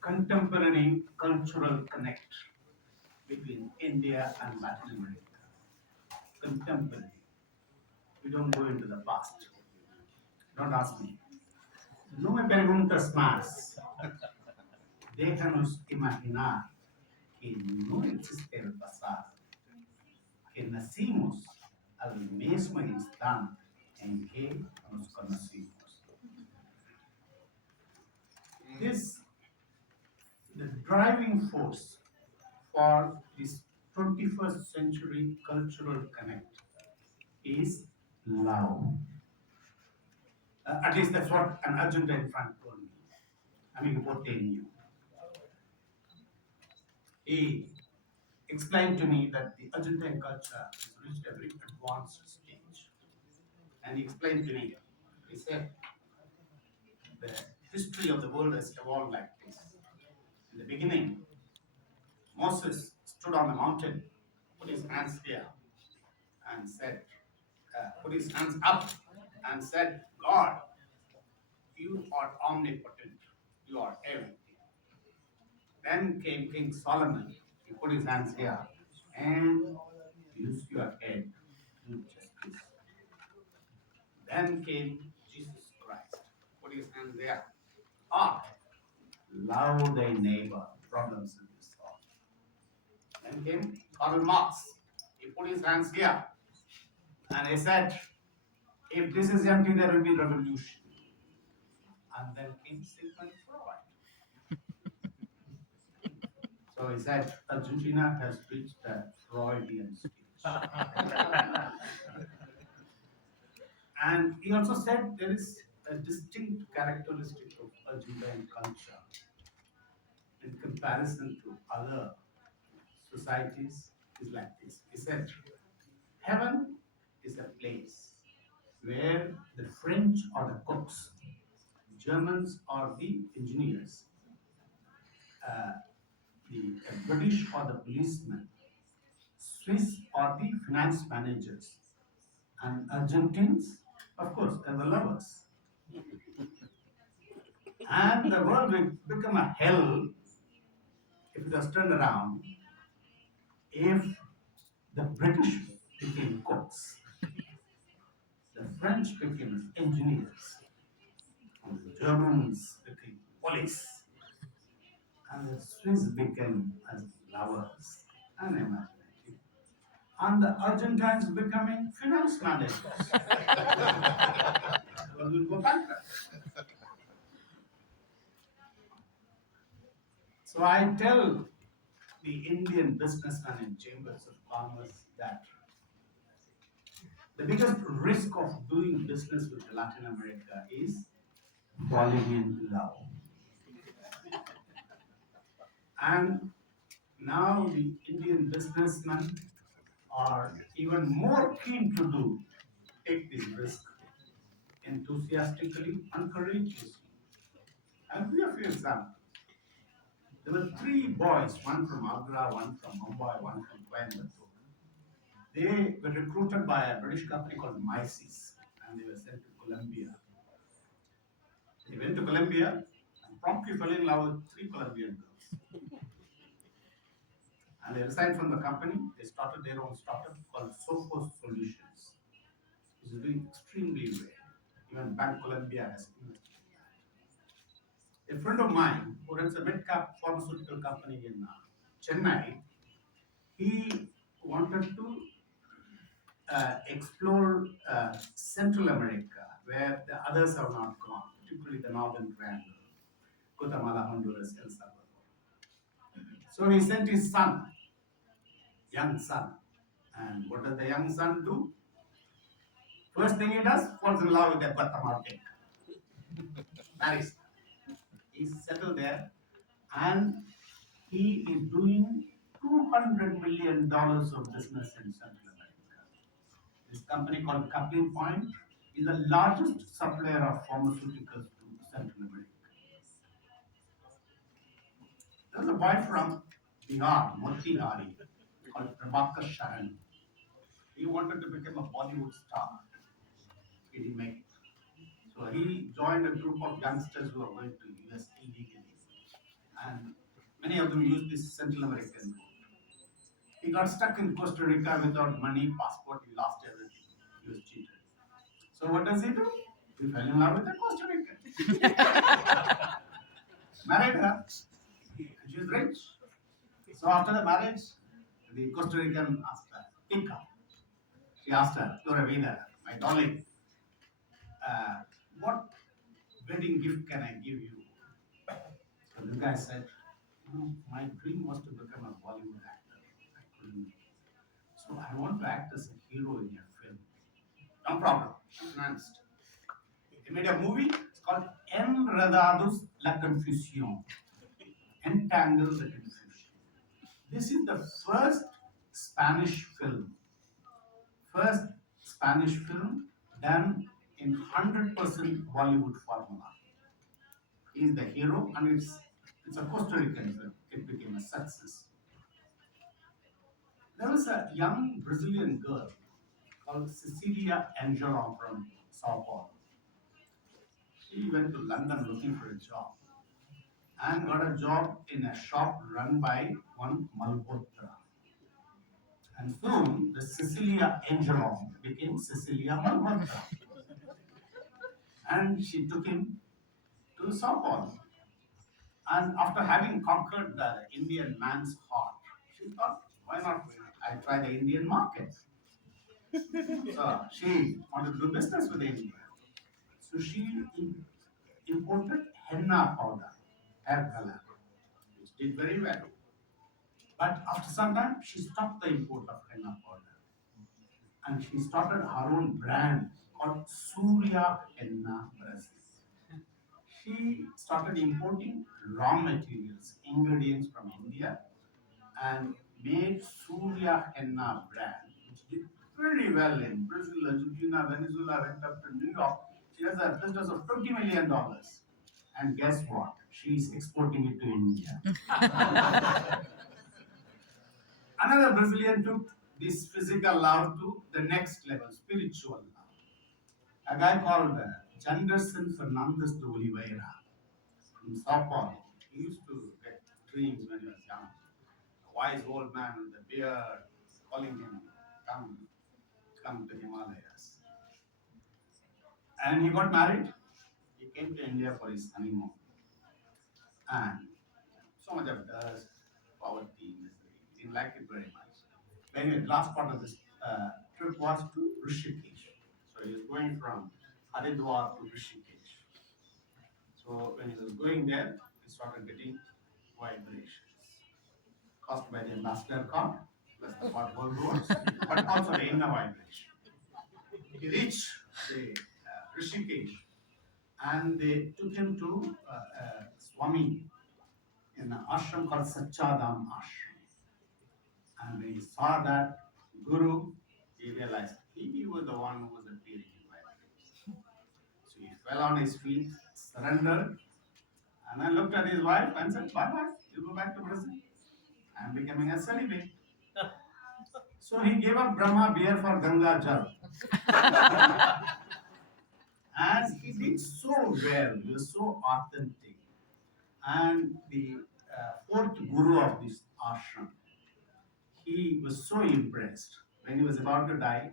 contemporary cultural connect between India and Latin America. Contemporary. We don't go into the past. Don't ask me. No me preguntas más. Déjanos imaginar que no existe el pasado, que nacimos al mismo instante en que nos conocimos. This, the driving force for this 21st century cultural connect is love. At least that's what an Argentine friend told me. I mean, what they knew. He explained to me that the Argentine culture has reached a very advanced stage. And he explained to me, he said, the history of the world has evolved like this. In the beginning, Moses stood on the mountain, put his hands here, and said, put his hands up and said, God, you are omnipotent, you are everything. Then came King Solomon, he put his hands here and used your head to do justice. Then came Jesus Christ, put his hands there. Ah, love thy neighbor, problems will be solved. Then came Karl Marx, he put his hands here and he said, if this is empty, there will be revolution. And then came Sigmund Freud. So he said, Argentina has reached a Freudian stage. And he also said there is a distinct characteristic of Argentine culture in comparison to other societies is like this. He said, heaven is a place where the French are the cooks, Germans are the engineers, uh, the British are the policemen, Swiss are the finance managers, and Argentines, of course, are the lovers. And the world will become a hell if it was turned around if the British became cooks, the French became engineers, and the Germans became police, and the Swiss became as lovers. Unimaginable. And the Argentines becoming finance managers. Well, we'll go bankrupt. So I tell the Indian businessmen in chambers of commerce that the biggest risk of doing business with Latin America is falling in love. And now the Indian businessmen are even more keen to take this risk enthusiastically and courageously. I'll give you a few examples. There were three boys, one from Agra, one from Mumbai, one from Coimbatore. They were recruited by a British company called Mises, and they were sent to Colombia. They went to Colombia and promptly fell in love with three Colombian girls. And they resigned from the company. They started their own startup called Sophos Solutions, which is doing extremely well. Even Bank Colombia has invested in that. A friend of mine who runs a mid-cap pharmaceutical company in Chennai, he wanted to explore Central America, where the others have not gone, particularly the Northern Triangle, Guatemala, Honduras, El Salvador. So he sent his son, young son. And what does the young son do? First thing he does, falls in love with a Guatemalteca. Marries. He's settled there and he is doing $200 million of business in Central America. This company called Coupling Point is the largest supplier of pharmaceuticals to Central America. There's a boy from Bihar, Motihari, called Prabhakar Sharan. He wanted to become a Bollywood star. He didn't make it. So he joined a group of youngsters who are going to US illegally. And Many of them use this Central American route. He got stuck in Costa Rica without money, passport, he lost everything. He was cheated. So what does he do? He fell in love with a Costa Rican. Married her. And she was rich. So after the marriage, the Costa Rican asked her, Tika. She asked her, Floravida, my darling, uh, what wedding gift can I give you? So the guy said, my dream was to become a Bollywood actor. I couldn't. So I want to act as a hero in your film. No problem. She financed. They made a movie. It's called Enredados la Confusión. Entangle the Confusion. This is the Spanish film, first Spanish film done in 100% Bollywood formula. He is the hero, and it's a Costa Rican film. It became a success. There was a young Brazilian girl called Cecilia Angelon from Sao Paulo. She went to London looking for a job and got a job in a shop run by one Malhotra. And soon the Cecilia Angelon became Cecilia Malhotra. And she took him to Sao Paulo. And after having conquered the Indian man's heart, she thought, why not I try the Indian market? So she wanted to do business with India. So she imported henna powder, hair color, which did very well. But after some time, she stopped the import of henna powder. And she started her own brand called Surya Henna Brazil. She started importing raw materials, ingredients from India, and made Surya Henna brand, which did very well in Brazil, Argentina, Venezuela, went up to New York. She has a business of $20 million. And guess what? She's exporting it to India. Another Brazilian took this physical love to the next level, spiritual love. A guy called Janderson Fernandes de Oliveira from Sao Paulo. He used to get dreams when he was young. A wise old man with a beard calling him, come, come to Himalayas. And he got married. He came to India for his honeymoon. And so much of dust, poverty, misery. He didn't like it very much. Anyway, last part of this trip was to Rishikesh. So he was going from Haridwar to Rishikesh. So when he was going there, he started getting vibrations caused by the ambassador card, plus the pothole roads, but also the inner vibration. He reached the Rishikesh, and they took him to Swami in an ashram called Sachadam Ashram. And when he saw that guru, he realized he was the one who was appearing in vibration. So he fell on his feet, surrendered, and then looked at his wife and said, bye bye, you go back to Brazil. I'm becoming a celibate. So he gave up Brahma beer for Ganga Jal. And he did so well, he was so authentic. And the fourth guru of this ashram, he was so impressed. When he was about to die,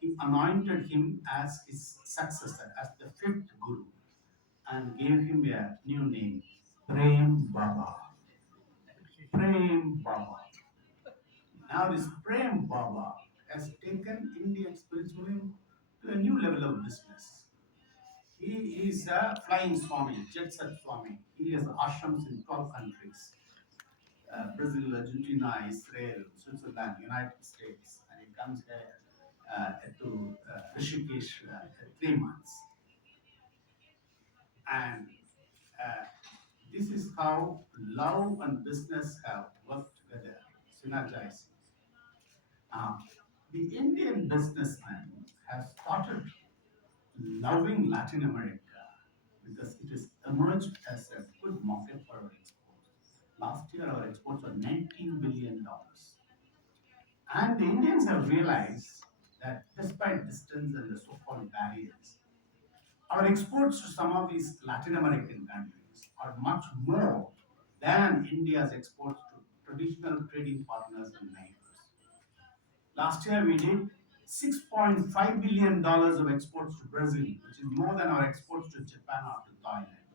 he anointed him as his successor, as the fifth guru, and gave him a new name, Prem Baba. Prem Baba. Now this Prem Baba has taken Indian spiritualism to a new level of business. He is a flying Swami, jet set Swami. He has ashrams in 12 countries. Brazil, Argentina, Israel, Switzerland, United States, and he comes here to Rishikesh 3 months. And this is how love and business have worked together, synergizing. Now, the Indian businessman has started loving Latin America because it has emerged as a good market for our exports. Last year, our exports were $19 billion. And the Indians have realized that despite distance and the so called barriers, our exports to some of these Latin American countries are much more than India's exports to traditional trading partners and neighbors. Last year, we did $6.5 billion of exports to Brazil, which is more than our exports to Japan or to Thailand.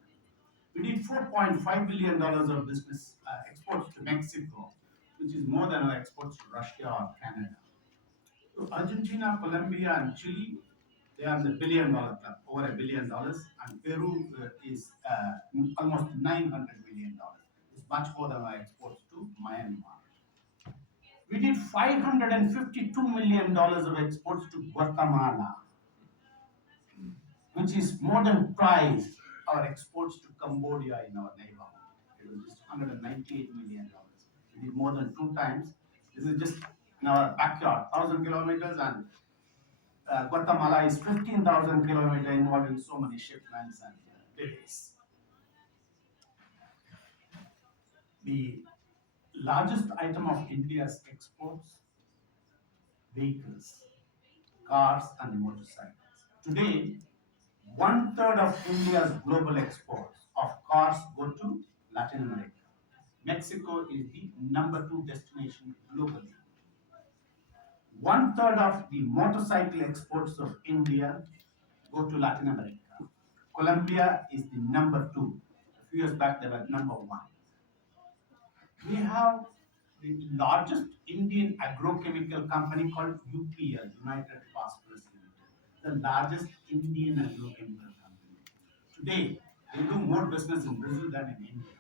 We did $4.5 billion of business exports to Mexico, which is more than our exports to Russia or Canada. So Argentina, Colombia, and Chile, they are in the billion-dollar club, over $1 billion, and Peru is almost $900 million. It's much more than our exports to Myanmar. We did $552 million of exports to Guatemala, which is more than twice our exports to Cambodia in our neighborhood. It was just $198 million. We did more than two times. This is just in our backyard, 1,000 kilometers, and Guatemala is 15,000 kilometers, involving so many shipments and delays. The largest item of India's exports: vehicles, cars, and motorcycles. Today, one third of India's global exports of cars go to Latin America. Mexico is the number two destination globally. One third of the motorcycle exports of India go to Latin America. Colombia is the number two. A few years back, they were number one. We have the largest Indian agrochemical company called UPL, United Phosphorus Limited, the largest Indian agrochemical company. Today, they do more business in Brazil than in India.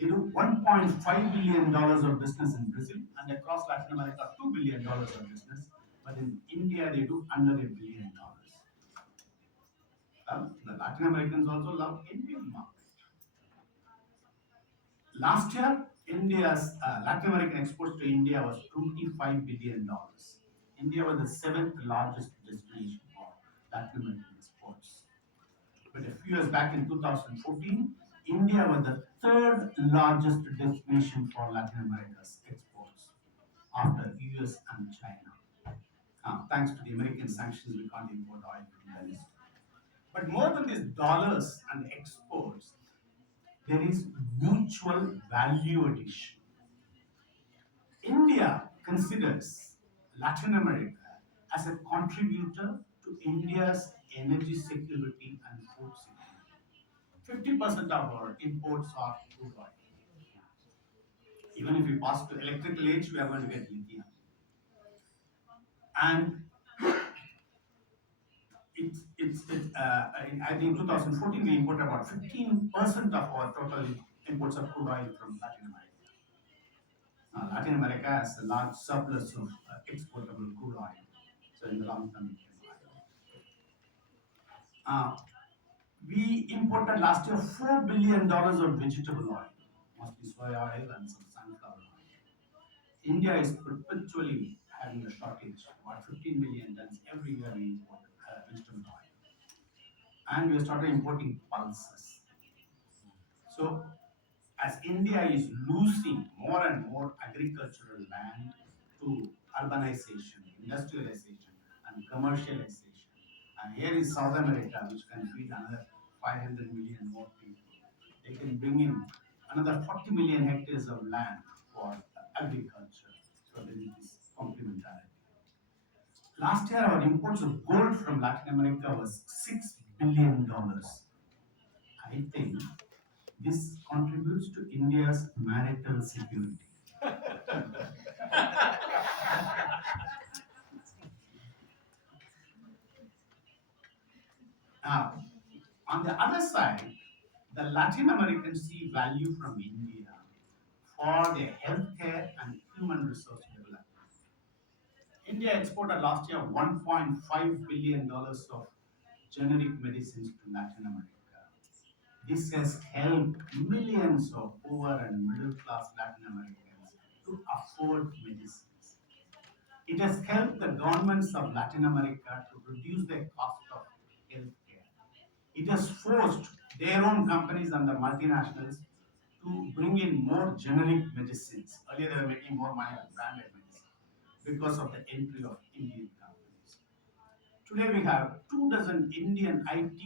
They do $1.5 billion of business in Brazil, and across Latin America, $2 billion of business. But in India, they do under $1 billion. The Latin Americans also love Indian market. Last year, India's Latin American exports to India was $25 billion. India was the seventh largest destination for Latin American exports. But a few years back in 2014, India was the third largest destination for Latin America's exports after US and China. Thanks to the American sanctions, we can't import oil from the list. But more than these dollars and exports, there is mutual value addition. India considers Latin America as a contributor to India's energy security and food security. 50% of our imports are crude oil. Even if we pass to electrical age, we are going to get lithium. And I think 2014 we imported about 15% of our total imports of crude oil from Latin America. Latin America has a large surplus of exportable crude oil. So in the long term, we can buy. We imported last year $4 billion of vegetable oil, mostly soya oil and some sunflower oil. India is perpetually having a shortage, about 15 million tons every year we import vegetable oil. And we started importing pulses. So as India is losing more and more agricultural land to urbanization, industrialization, and commercialization, and here is South America, which can feed another 500 million more people. They can bring in another 40 million hectares of land for agriculture. So there is this complementarity. Last year, our imports of gold from Latin America was $6 billion. I think this contributes to India's marital security. Now, on the other side, the Latin Americans see value from India for their healthcare and human resource development. India exported last year $1.5 billion of generic medicines to Latin America. This has helped millions of poor and middle class Latin Americans to afford medicines. It has helped the governments of Latin America to reduce their cost of healthcare. It has forced their own companies and the multinationals to bring in more generic medicines. Earlier, they were making more money on branded medicine because of the entry of Indian companies. Today, we have 2 dozen Indian IT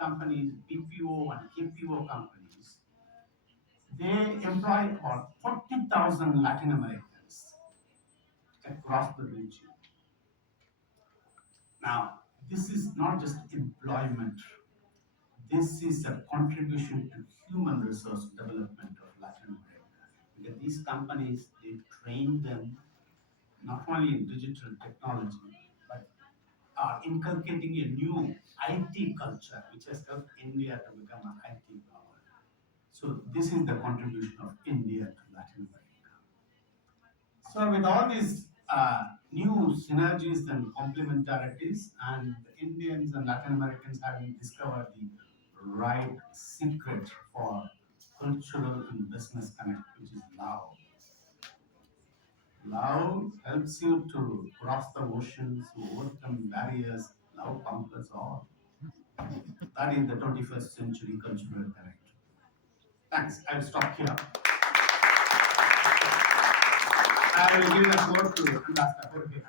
companies, BPO and KPO companies, They employ about 40,000 Latin Americans across the region. Now, this is not just employment, this is a contribution to human resource development of Latin America. Because these companies, they train them not only in digital technology, but are inculcating a new IT culture, which has helped India to become an IT power. So this is the contribution of India to Latin America. So with all these new synergies and complementarities, and the Indians and Latin Americans having discovered the right secret for cultural and business connect, which is love. Love helps you to cross the oceans, to overcome barriers. Love conquers all. That is the 21st century cultural connect. Thanks. I'll stop here. I will give the floor to Ambassador Jorge.